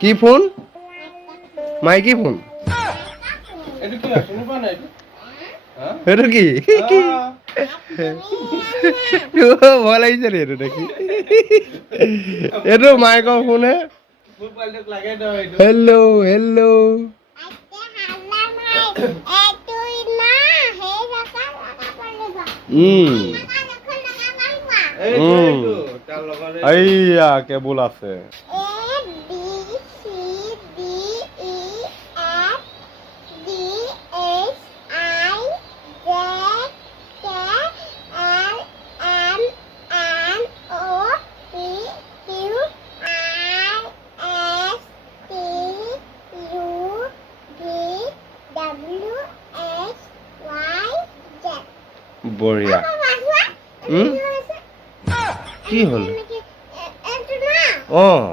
কি phone? মাইকি phone? এইটো কি? ভয় লাগিছে নি এইটো দেখি? এইটো মাইকৰ ফোন হে। Hello' hello'. এইয়া কেবুল আছে। বঢ়িয়া। কি হ'ল? অ